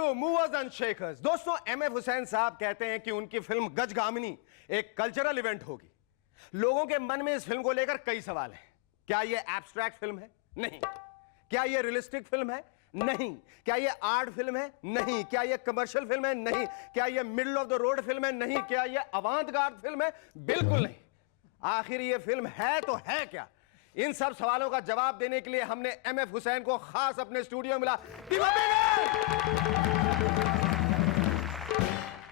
To movers and shakers. दोस्तों, MF Husain साहब कहते हैं कि उनकी फिल्म गजगामिनी एक कल्चरल इवेंट होगी। लोगों के मन में इस फिल्म को लेकर कई सवाल हैं। क्या यह एब्स्ट्रैक्ट फिल्म है? नहीं। क्या यह रियलिस्टिक फिल्म है? नहीं। क्या यह आर्ट फिल्म है? नहीं। क्या यह कमर्शियल फिल्म है? नहीं। क्या यह middle of the road film है? नहीं। क्या यह अवांत-गार्ड फिल्म है? बिल्कुल नहीं। आखिर यह फिल्म है तो है क्या? इन सब सवालों का जवाब देने के लिए हमने एमएफ हुसैन को खास अपने स्टूडियो में मिला।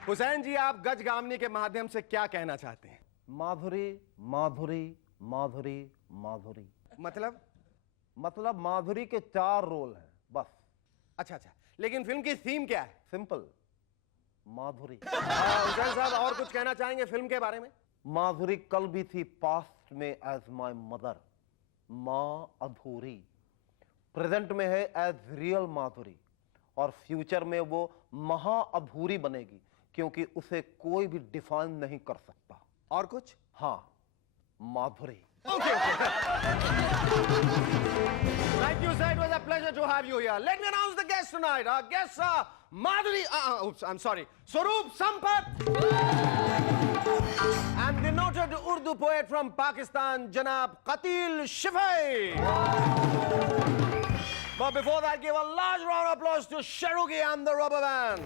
हुसैन जी, आप गजगामिनी के माध्यम से क्या कहना चाहते हैं? माधुरी माधुरी माधुरी माधुरी। मतलब माधुरी के 4 रोल हैं बस। अच्छा, लेकिन फिल्म की थीम क्या है? सिंपल, माधुरी। हुसैन साहब, और कुछ कहना चाहेंगे फिल्म के बारे में? माधुरी कल भी थी पास्ट में एज माय मदर, माँ अधूरी। प्रेजेंट में है एज रियल माधुरी, और फ्यूचर में वो महा अधूरी बनेगी, क्योंकि उसे कोई भी डिफाइन नहीं कर सकता। और कुछ? हाँ, माधुरी। Okay. Thank you, sir. It was a pleasure to have you here. Let me announce the guests tonight. Our guests are Madhuri. Oops, I'm sorry. Swaroop Sampath. And the noted Urdu poet from Pakistan, Janab Qatil Shifai. But before that, give a large round of applause to Sharuki and the Rubber Band.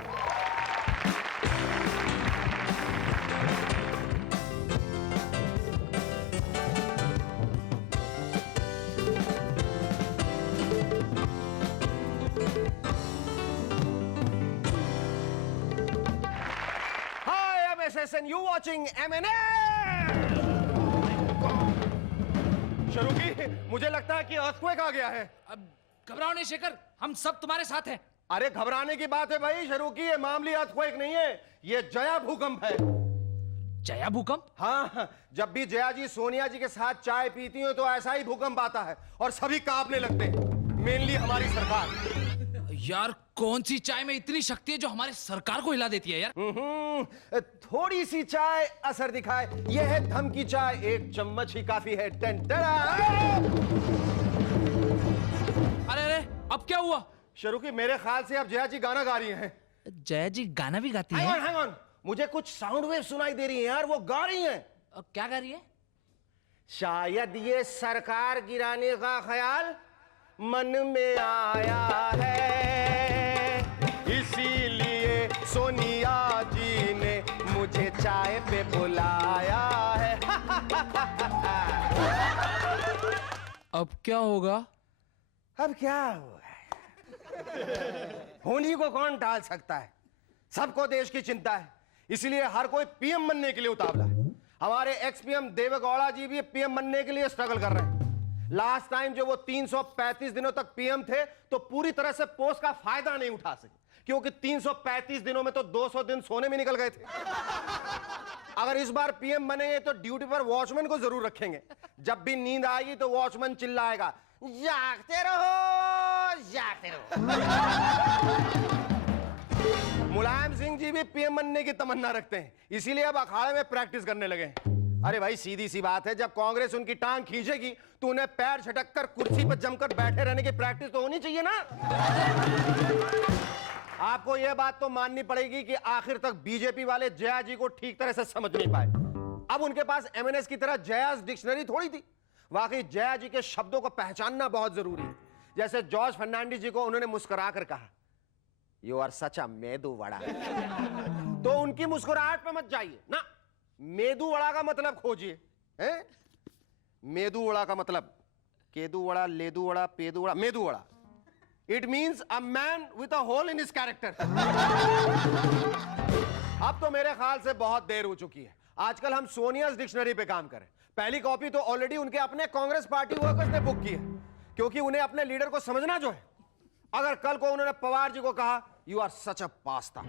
And you watching M&M. शरुकी, मुझे लगता है कि earthquake आ गया है। अब घबराओ नहीं शेखर, हम सब तुम्हारे साथ हैं। अरे घबराने की बात है भाई शरुकी, ये मामूली अर्थक्वेक नहीं है, ये जया भूकंप है। जया भूकंप? हाँ, जब भी जया जी सोनिया जी के साथ चाय पीती हो तो ऐसा ही भूकंप आता है और सभी कांपने लगते हैं, मेनली हमारी सरकार। यार, कौन सी चाय में इतनी शक्ति है जो हमारी सरकार को हिला देती है यार? थोड़ी सी चाय असर दिखाए, यह है धमकी चाय, एक चम्मच ही काफी है। अरे, अब क्या हुआ? शरुकी, मेरे ख्याल से अब जया जी गाना गा रही हैं। जया जी गाना भी गाती हैं? Hang on, मुझे कुछ साउंड वेव सुनाई दे रही है यार, वो गा रही हैं। क्या गा रही है? शायद ये सरकार गिराने का ख्याल मन में आया है, इसीलिए सोनिया जी ने मुझे चाय पे बुलाया है। अब क्या होगा? अब क्या होगा? होली को कौन टाल सकता है? सबको देश की चिंता है, इसलिए हर कोई पीएम बनने के लिए उतावला है। हमारे एक्स पीएम देवेगौड़ा जी भी पीएम बनने के लिए स्ट्रगल कर रहे हैं। लास्ट टाइम जो वो 335 दिनों तक पीएम थे तो पूरी तरह से पोस्ट का फायदा नहीं उठा सके, क्योंकि 335 दिनों में तो 200 दिन सोने में निकल गए थे। अगर इस बार पीएम बनेंगे तो ड्यूटी पर वॉचमैन को जरूर रखेंगे। जब भी नींद आएगी तो वॉचमैन चिल्लाएगा, जागते रहो, जागते रहो। मुलायम सिंह जी भी पीएम बनने की तमन्ना रखते हैं, इसीलिए अब अखाड़े में प्रैक्टिस करने लगे हैं। अरे भाई, सीधी सी बात है, जब कांग्रेस उनकी टांग खींचेगी तो उन्हें पैर झटक कर कुर्सी पर जमकर बैठे रहने की प्रैक्टिस तो होनी चाहिए ना। आपको यह बात तो माननी पड़ेगी कि आखिर तक बीजेपी वाले जया जी को ठीक तरह से समझ नहीं पाए। अब उनके पास एमएनएस की तरह जयास डिक्शनरी थोड़ी थी। वाकई जया जी के शब्दों को पहचानना बहुत जरूरी है। जैसे जॉर्ज फर्नांडिस जी को उन्होंने मुस्कुरा कर कहा, यू आर सच अ मेदू वड़ा, तो उनकी मुस्कुराहट पे मत जाइए ना, मेदू वड़ा का मतलब खोजिए। हैं? मेदू वड़ा का मतलब केदू वड़ा, लेदू वड़ा, पेदू vada, medu vada. It means a man with a hole in his character. अब तो मेरे ख्याल से बहुत देर हो चुकी है। आजकल हम सोनियाज डिक्शनरी पे काम करें। पहली कॉपी तो ऑलरेडी उनके अपने कांग्रेस पार्टी वर्कर्स ने बुक की है, क्योंकि उन्हें अपने लीडर को समझना जो है। अगर कल को उन्होंने पवार जी को कहा, you are such a pasta,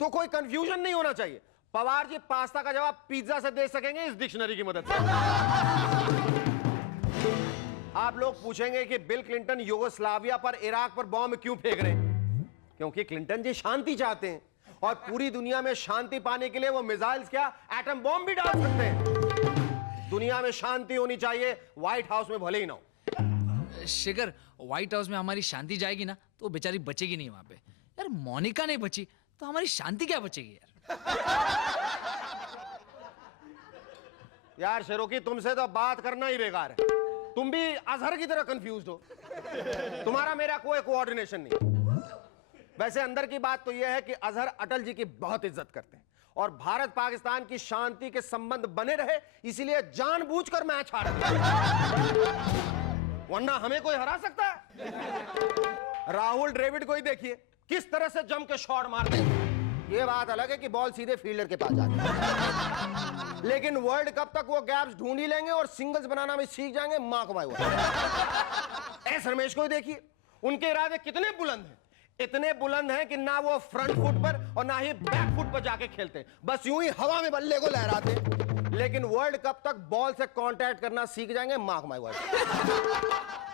तो कोई कंफ्यूजन नहीं होना चाहिए। पवार जी पास्ता का जवाब पिज्जा से दे सकेंगे इस डिक्शनरी की मदद से। आप लोग पूछेंगे कि बिल क्लिंटन यूगोस्लाविया पर, इराक पर बॉम्ब क्यों फेंक रहे हैं? क्योंकि क्लिंटन जी शांति चाहते हैं, और पूरी दुनिया में शांति पाने के लिए वो मिसाइल्स क्या, एटम बॉम्ब भी डाल सकते हैं। दुनिया में शांति होनी चाहिए, व्हाइट हाउस में भले ही ना हो। शेखर, व्हाइट हाउस में हमारी शांति जाएगी ना तो बेचारी बचेगी नहीं वहां पे, यार मोनिका नहीं बची तो हमारी शांति क्या बचेगी यार? यार शेरोकी, तुमसे तो बात करना ही बेकार है। तुम भी अजहर की तरह कंफ्यूज हो। तुम्हारा मेरा कोई कोऑर्डिनेशन नहीं। वैसे अंदर की बात तो यह है कि अजहर अटल जी की बहुत इज्जत करते हैं और भारत पाकिस्तान की शांति के संबंध बने रहे, इसीलिए जानबूझकर मैच हारते हैं। वरना हमें कोई हरा सकता है? राहुल द्रविड़ को ही देखिए, किस तरह से जम के शॉट मारते हैं। ये बात अलग है कि बॉल सीधे फील्डर के पास जाती है, लेकिन वर्ल्ड कप तक वो गैप्स ढूंढ ही लेंगे और सिंगल्स बनाना भी सीख जाएंगे। मां कमाई हुआ। एस रमेश को ही देखिए, उनके इरादे कितने बुलंद हैं। इतने बुलंद हैं कि ना वो फ्रंट फुट पर और ना ही बैक फुट पर जाके खेलते हैं, बस यूं ही हवा में बल्ले को लहराते हैं। लेकिन वर्ल्ड कप तक बॉल से कांटेक्ट करना सीख जाएंगे। मां कमाई हुआ।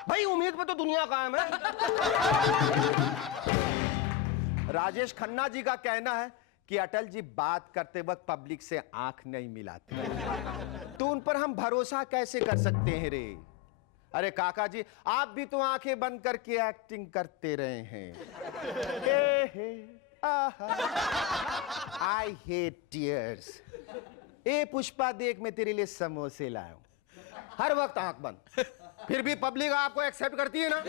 भाई उम्मीद पे तो दुनिया कायम है। राजेश खन्ना जी का कहना है कि अटल जी बात करते वक्त पब्लिक से आंख नहीं मिलाते, तो उन पर हम भरोसा कैसे कर सकते हैं रे? अरे काका जी, आप भी तो आंखें बंद करके एक्टिंग करते रहे हैं। I hate tears. ए पुष्पा देख, मैं तेरे लिए समोसे लाया हूं। हर वक्त आंख बंद, फिर भी पब्लिक आपको एक्सेप्ट करती है ना।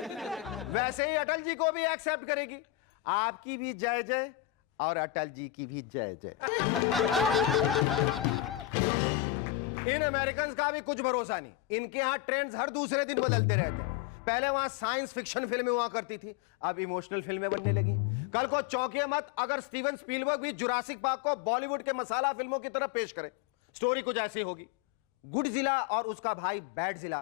वैसे ही अटल जी को भी एक्सेप्ट करेगी। आपकी भी जय जय और अटल जी की भी जय जय। इन अमेरिकन का भी कुछ भरोसा नहीं। इनके यहां ट्रेंड्स हर दूसरे दिन बदलते रहते हैं। पहले वहां साइंस फिक्शन फिल्में हुआ करती थी, अब इमोशनल फिल्में बनने लगी। कल को चौंकिए मत अगर स्टीवन स्पीलबर्ग भी जुरासिक पार्क को बॉलीवुड के मसाला फिल्मों की तरह पेश करे। स्टोरी कुछ ऐसी होगी। गुडजिला और उसका भाई बैडजिला,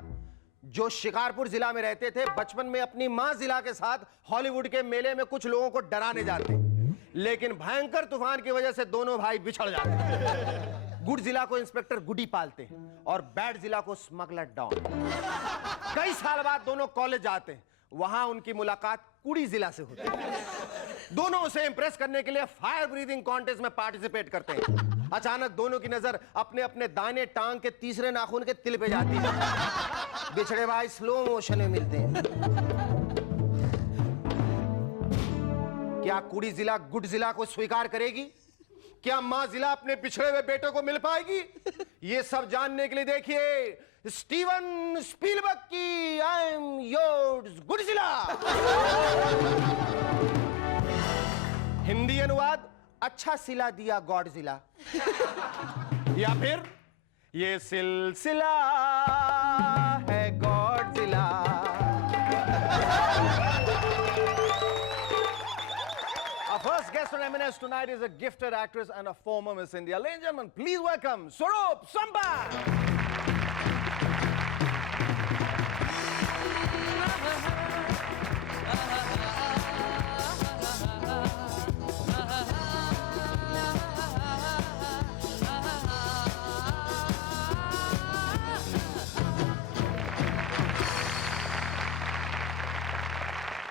जो शिकारपुर जिला में रहते थे, बचपन में अपनी मां जिला के साथ हॉलीवुड के मेले में कुछ लोगों को डराने जाते हैं, लेकिन भयंकर तूफान की वजह से दोनों भाई बिछड़ जाते हैं। गुड जिला को इंस्पेक्टर गुडी पालते हैं और बैड जिला को स्मगलर डॉन। कई साल बाद दोनों कॉलेज जाते हैं, वहां उनकी मुलाकात कुड़ी जिला से होती है। दोनों उसे इंप्रेस करने के लिए फायर ब्रीदिंग कॉन्टेस्ट में पार्टिसिपेट करते हैं। अचानक दोनों की नजर अपने अपने दाहिने टांग के तीसरे नाखून के तिल पे जाती है। बिछड़े भाई स्लो मोशन में मिलते हैं। क्या कुड़ी जिला गुड जिला को स्वीकार करेगी? क्या मां जिला अपने पिछड़े हुए बेटों को मिल पाएगी? ये सब जानने के लिए देखिए स्टीवन स्पीलबर्ग की आई एम योर्स गुड जिला। हिंदी अनुवाद, अच्छा सिला दिया गॉड जिला, या फिर ये सिलसिला है गॉड जिला। Our first guest on M&S tonight is a gifted actress and a former Miss India. Ladies and gentlemen, please welcome Swaroop Sampan.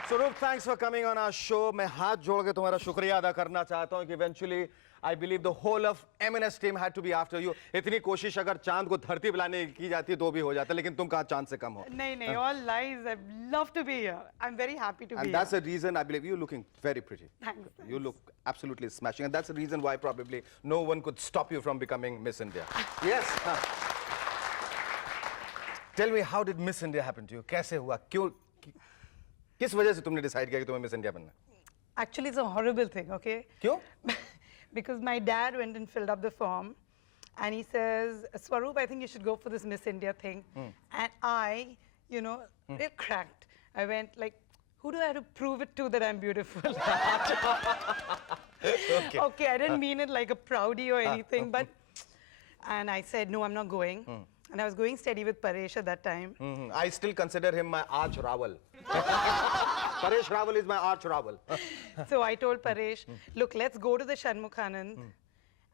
Swaroop, thanks for coming on our show. मैं हाथ जोड़ के तुम्हारा शुक्रिया अदा करना चाहता हूँ कि eventually I believe the whole of M&S team had to be after you. इतनी कोशिश अगर चांद को धरती बुलाने की जाती है तो भी हो जाता है, लेकिन तुम कहाँ चांद से कम हो? नहीं, all lies. I'd love to be here. I'm very happy to be And here. that's the reason I believe you're looking very pretty. Thanks. You look absolutely smashing, and that's the reason why probably no one could stop you from becoming Miss India. Yes. Tell me, how did Miss India happen to you? कैसे हुआ? क्यों? किस वजह से तुमने decide किया कि तुम्हें मिस इंडिया बनना है? Actually, it's a horrible thing, okay? क्यों? Because my dad went and filled up the form, and he says, Swaroop, I think you should go for this Miss India thing. And I, it cracked. I went like, who do I have to prove it to that I'm beautiful? Okay, I didn't mean it like a proudy or anything, but, and I said, no, I'm not going. And I was going steady with Paresh at that time. I still consider him my arch rival. Paresh Rawal is my arch rival. So I told Paresh, look, let's go to the Shanmukhanand,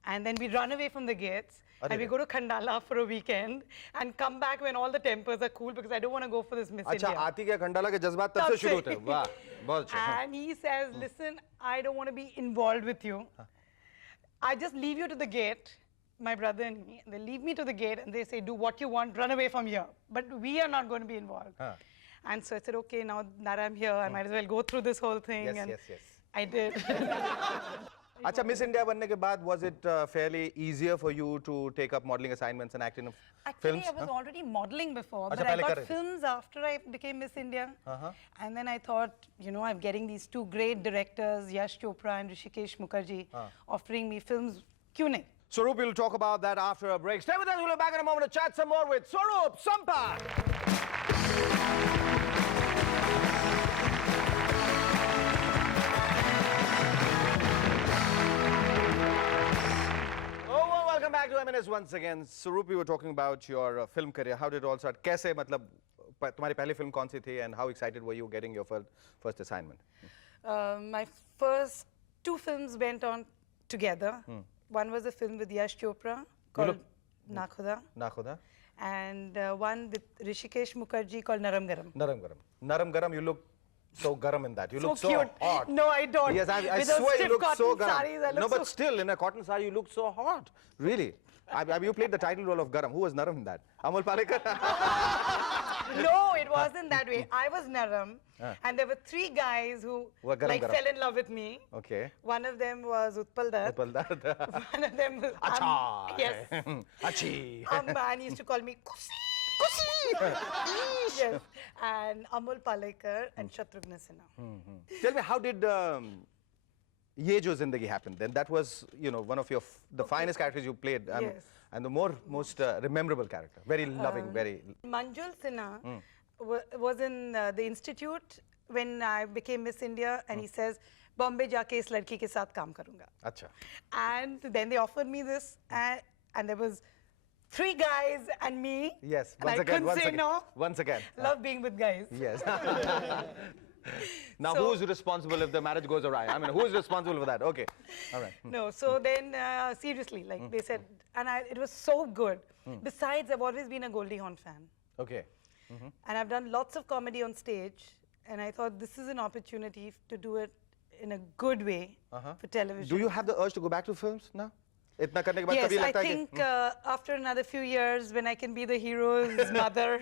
and then we run away from the gates, and we go to Khandala for a weekend, and come back when all the tempers are cool, because I don't want to go for this Miss अच्छा, India. आती क्या खंडाला के जज्बात तब से शुरू होते हैं? वाह, बहुत अच्छा. And he says, listen, I don't want to be involved with you. I just leave you to the gate, my brother and me. They leave me to the gate, and they say, do what you want, run away from here. But we are not going to be involved. And so I said, okay, now that I'm here, I might as well go through this whole thing. Yes, and yes, yes. I did. अच्छा, miss India बनने के बाद was it fairly easier for you to take up modeling assignments and act in Actually, films? I was already modeling before, अच्छा, but I पहले कर got रही थी। films after I became Miss India. And then I thought, you know, I'm getting these two great directors, Yash Chopra and Rishikesh Mukherjee, offering me films. क्यों नहीं? Swaroop, we'll talk about that after a break. Stay with us. We'll be back in a moment to chat some more with Swaroop Sampat. Oh, well, welcome back to MNS once again. Swaroop, we were talking about your film career. How did it all start? कैसे मतलब तुम्हारी पहली film कौन सी थी and how excited were you getting your first assignment? My first two films went on together. One was a film with Yash Chopra called Na Khuda, ना खुदा and one with Rishikesh Mukherjee called Naram Garam. नरम गरम, you look so garam in that. You look so cute. hot. No, I don't. Yes, I With those swear you stiff look so cotton garam. sarees, I look No, but so- still, in a cotton sari, you look so hot. Really? You played the title role of Garam. Who was Naram in that? Amol Palekar? No, it wasn't that way. I was Naram, and there were three guys who Were garam like garam. fell in love with me. Okay. One of them was Utpal Dutt. One of them was Acha. yes. Achi. Man used to call me Kusi. Kusi. Yes. And Amol Palekar and Shatrugna Sinha. Tell me, how did Ye Jo Zindagi happen then? That was, you know, one of your the finest characters you played, Yes. and the most rememberable character. Very loving, very. Manjul Sinha was in the institute when I became Miss India, and he says, Bombay jaake is ladki ke saath kaam karunga. Acha. And then they offered me this, and there was three guys and me. Yes. And I couldn't say no. Once again. Love being with guys. Yes. Now, So- who's responsible if the marriage goes awry? I mean, who's responsible for that? Okay. All right. No, so then seriously, like they said, and it was so good. Besides, I've always been a Goldie Hawn fan, Okay. and I've done lots of comedy on stage, and I thought this is an opportunity to do it in a good way for television. Do you have the urge to go back to films now? इतना करने के बाद Yes, कभी I लगता है कि think after another few years, when I can be the hero's mother,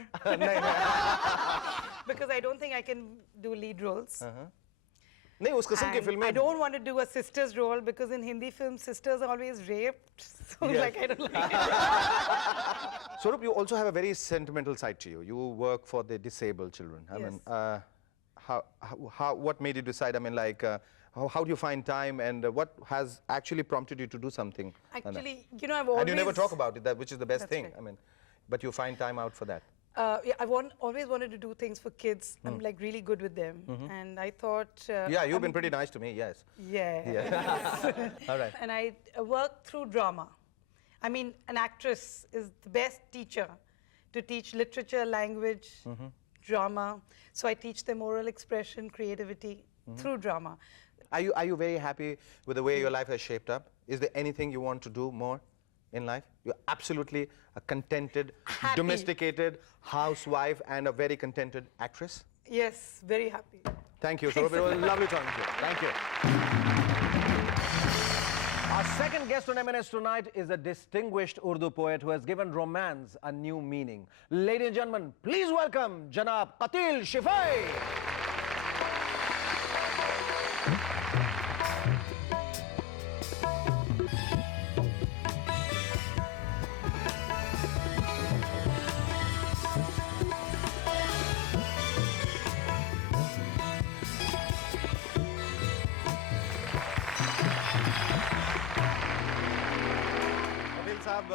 because I don't think I can do lead roles. नहीं उस किस्म की And फिल्में I don't want to do a sister's role because in Hindi films, sisters are always raped. So like I don't like it. Swaroop, you also have a very sentimental side to you. You work for the disabled children. I mean, what made you decide? I mean, like, how do you find time, and what has actually prompted you to do something? like that? Actually, you know, I've always... And you never talk about it, which is the best That's thing. right. I mean, but you find time out for that. Yeah, always wanted to do things for kids. I'm like really good with them. And I thought... Yeah, you've been pretty nice to me, yes. Yeah. All right. And I work through drama. I mean, an actress is the best teacher to teach literature, language, drama. So I teach them oral expression, creativity through drama. Are you very happy with the way your life has shaped up? Is there anything you want to do more in life? You're absolutely a contented, Happy. domesticated housewife and a very contented actress? Yes, very happy. Thank you, Swaroop. It was lovely talking to you. Thank you. Our second guest on MNS tonight is a distinguished Urdu poet who has given romance a new meaning. Ladies and gentlemen, please welcome Janab Qatil Shifai. Kapil साहब,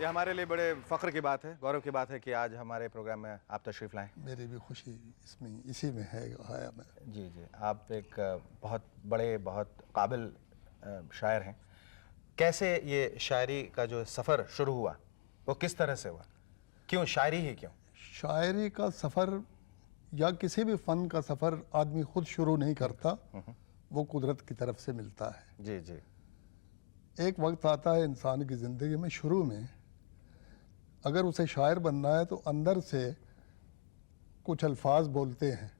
ये हमारे लिए बड़े फख्र की बात है, गौरव की बात है कि आज हमारे प्रोग्राम में आप तशरीफ लाएं। मेरी भी खुशी इसमें इसी में है आया मैं। जी जी, आप एक बहुत बड़े, बहुत काबिल शायर हैं। कैसे ये शायरी का जो सफ़र शुरू हुआ, वो किस तरह से हुआ? क्यों शायरी ही क्यों? शायरी का सफ़र या किसी भी फ़न का सफ़र आदमी खुद शुरू नहीं करता, वो कुदरत की तरफ से मिलता है। जी जी। एक वक्त आता है इंसान की ज़िंदगी में, शुरू में अगर उसे शायर बनना है तो अंदर से कुछ अल्फाज बोलते हैं।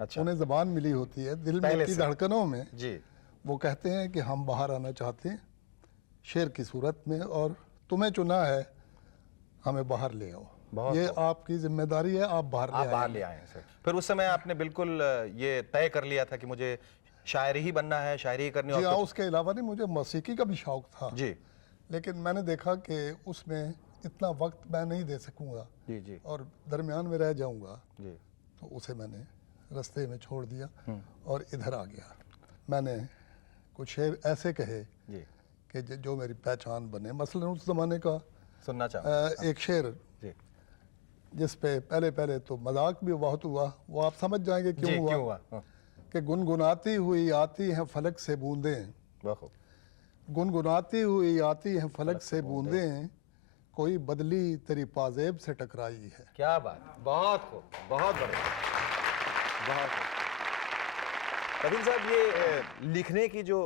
अच्छा। उन्हें ज़बान मिली होती है, दिल पहले में की से। धड़कनों में जी। वो कहते हैं कि हम बाहर आना चाहते हैं शेर की सूरत में, और तुम्हें चुना है हमें बाहर ले आओ, बहुत ये आपकी जिम्मेदारी है, आप बाहर आप ले बाहर आए। ले आए हैं सर। फिर उस समय आपने बिल्कुल ये तय कर लिया था कि मुझे शायरी ही बनना है, शायरी ही करनी जी और हाँ, कुछ- उसके अलावा नहीं, मुझे मौसीकी का भी शौक था, जी लेकिन मैंने देखा कि उसमें इतना वक्त मैं नहीं दे सकूंगा जी जी और दरमियान में रह जाऊंगा, जी तो उसे मैंने रास्ते में छोड़ दिया और इधर आ गया। मैंने कुछ शेर ऐसे कहे जी कि जो मेरी पहचान बने। मसलन उस ज़माने का सुनना चाहूँ एक शेर जी जिस पे पहले पहले तो मजाक भी बहुत हुआ, वो आप समझ जाएंगे जी क्यों हुआ, क्यों हुआ? हाँ, कि गुनगुनाती हुई आती हैं फलक से बूंदें, बहुत खूब। गुनगुनाती हुई आती हैं फलक से बूंदें, कोई बदली तेरी पाजेब से टकराई है। क्या बात, बहुत खूब, बहुत बढ़िया, बहुत खूब। कबीर साहब, ये लिखने की जो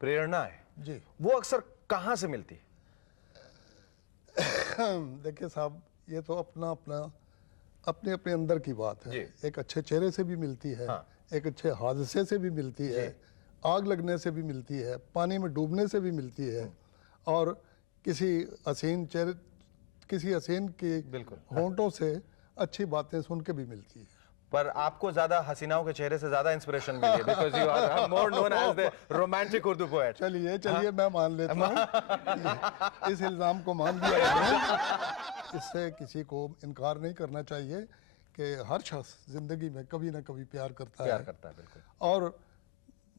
प्रेरणा है जी वो अक्सर कहाँ से मिलती है? देखिए साहब, ये तो अपना अपना अपने अपने अंदर की बात है। जी। एक अच्छे चेहरे से भी मिलती है, हाँ। एक अच्छे हादसे से भी मिलती है, आग लगने से भी मिलती है, पानी में डूबने से भी मिलती है, और किसी हसीन चेहरे, किसी हसीन की बिल्कुल। होंठों से अच्छी बातें सुन के भी मिलती है। पर आपको ज्यादा हसीनाओं के चेहरे से ज्यादा इंस्पिरेशन मिली है, because you are more known as the romantic Urdu poet. चलिए चलिए, मैं मान लेता हूँ, इस इल्ज़ाम को मान लिया मैंने। इससे किसी को इनकार नहीं करना चाहिए कि हर शख्स ज़िंदगी में कभी ना कभी प्यार करता प्यार है, करता है, बिल्कुल। और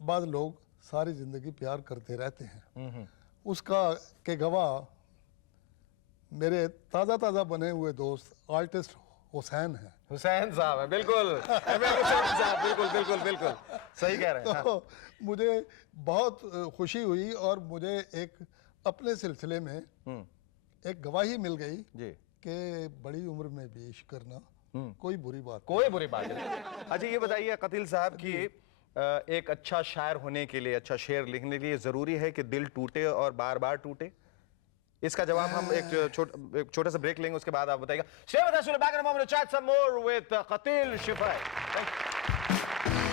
बाद लोग सारी ज़िंदगी प्यार करते रहते हैं। उसका के गवाह मेरे ताज़ा ताज़ा बने हुए दोस्त आर्टिस्ट हुसैन हैं। हुसैन साहब है, बिल्कुल। हुसैन साहब, बिल्कुल बिल्कुल बिल्कुल सही कह रहे हैं। हाँ। तो मुझे बहुत खुशी हुई, और मुझे एक अपने सिलसिले में एक गवाही मिल गई जी कि बड़ी उम्र में भी इश्क करना कोई बुरी बात कोई बुरी बात नहीं। अच्छा, ये बताइए कतील साहब कि एक अच्छा शायर होने के लिए, अच्छा शेर लिखने के लिए जरूरी है कि दिल टूटे और बार बार टूटे? इसका जवाब हम एक छोटा सा ब्रेक लेंगे, उसके बाद आप बताइएगा। Stay with us, we'll be back in a moment to chat some more with Qatil Shifai. Thank you.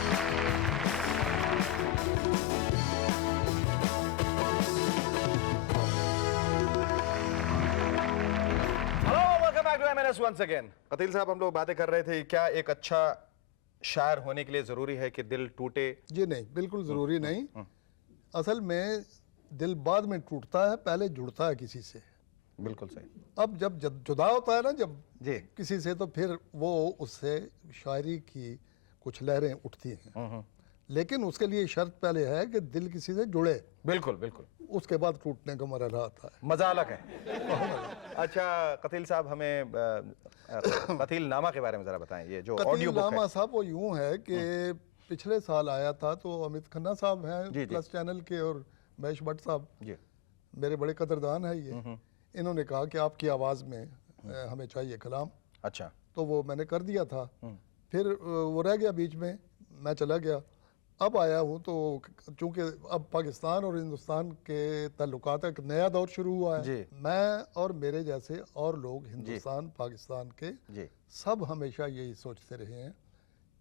Hello, welcome back to MNS once again. Qateel साहब, हम लोग बातें कर रहे थे, क्या एक अच्छा शायर होने के लिए जरूरी है कि दिल टूटे? जी नहीं, बिल्कुल ज़रूरी नहीं। असल में दिल बाद में टूटता है, पहले जुड़ता है किसी से। बिल्कुल सही अब जब जुदा होता है ना, जब जी किसी से, तो फिर वो उससे शायरी की कुछ लहरें उठती हैं, लेकिन उसके लिए शर्त पहले है कि दिल किसी से जुड़े, बिल्कुल बिल्कुल, उसके बाद टूटने का मरहला आता है। मजा अलग है। अच्छा कतील साहब, हमें कतील नामा के बारे में जरा बताएं, ये जो ऑडियो कतील बुक नामा है। साहब वो यूं है कि पिछले साल आया था, तो अमित खन्ना साहब जी, हैं जी। प्लस चैनल के, और महेश भट्ट साहब जी मेरे बड़े कदरदान है ये, इन्होंने कहा कि आपकी आवाज़ में हमें चाहिए कलाम, अच्छा तो वो मैंने कर दिया था। फिर वो रह गया बीच में, मैं चला गया। अब आया हूँ तो चूंकि अब पाकिस्तान और हिंदुस्तान के ताल्लुकात का एक नया दौर शुरू हुआ है, जी। मैं और मेरे जैसे और लोग हिंदुस्तान पाकिस्तान के जी सब हमेशा यही सोचते रहे हैं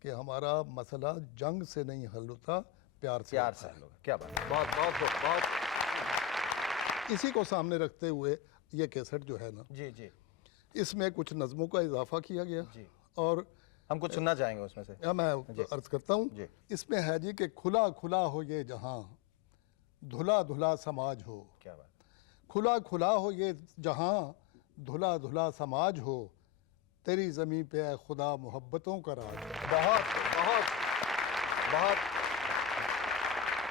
कि हमारा मसला जंग से नहीं हल होता, प्यार से प्यार होता से है। लोग, क्या बात है। बहुत बहुत खूब, बहुत इसी को सामने रखते हुए ये कैसेट जो है ना, जी जी इसमें कुछ नज़मों का इजाफा किया गया, जी। और हम कुछ सुनना चाहेंगे उसमें से। या मैं अर्ज करता हूँ, जी। इसमें है जी कि खुला खुला हो ये जहां, धुला धुला समाज हो, क्या बात, खुला खुला हो ये जहां, धुला धुला समाज हो, तेरी ज़मीं पे ऐ खुदा मोहब्बतों का राज हो। बहुत बहुत बहुत।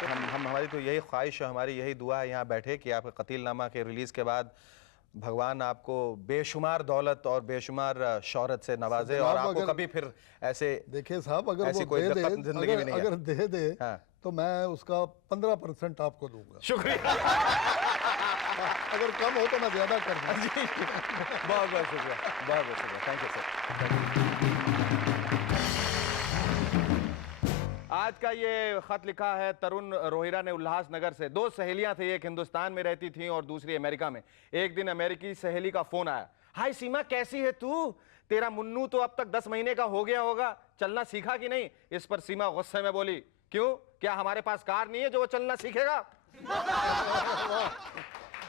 हम हमारी तो यही ख्वाहिश है, हमारी यही दुआ है यहाँ बैठे कि आपके कतील नामा के रिलीज़ के बाद भगवान आपको बेशुमार दौलत और बेशुमार शौहरत से नवाजे, और जनाब, आपको अगर- कभी फिर ऐसे देखिए साहब, अगर ऐसी वो कोई दे दे, दिक्कत जिंदगी में नहीं है। अगर दे दे हाँ। तो मैं उसका 15% आपको दूंगा। शुक्रिया। अगर कम हो तो मैं ज़्यादा कर दूंगा। बहुत बहुत शुक्रिया, बहुत बहुत शुक्रिया, थैंक यू सर। आज का ये खत लिखा है तरुण रोहिरा ने उल्लासनगर से। दो सहेलियां थी, एक हिंदुस्तान में रहती थी और दूसरी अमेरिका में। एक दिन अमेरिकी सहेली का फोन आया, हाय सीमा कैसी है तू, तेरा मुन्नू तो अब तक 10 महीने का हो गया होगा, चलना सीखा कि नहीं? इस पर सीमा गुस्से में बोली, क्यों, क्या हमारे पास कार नहीं है जो वो चलना सीखेगा?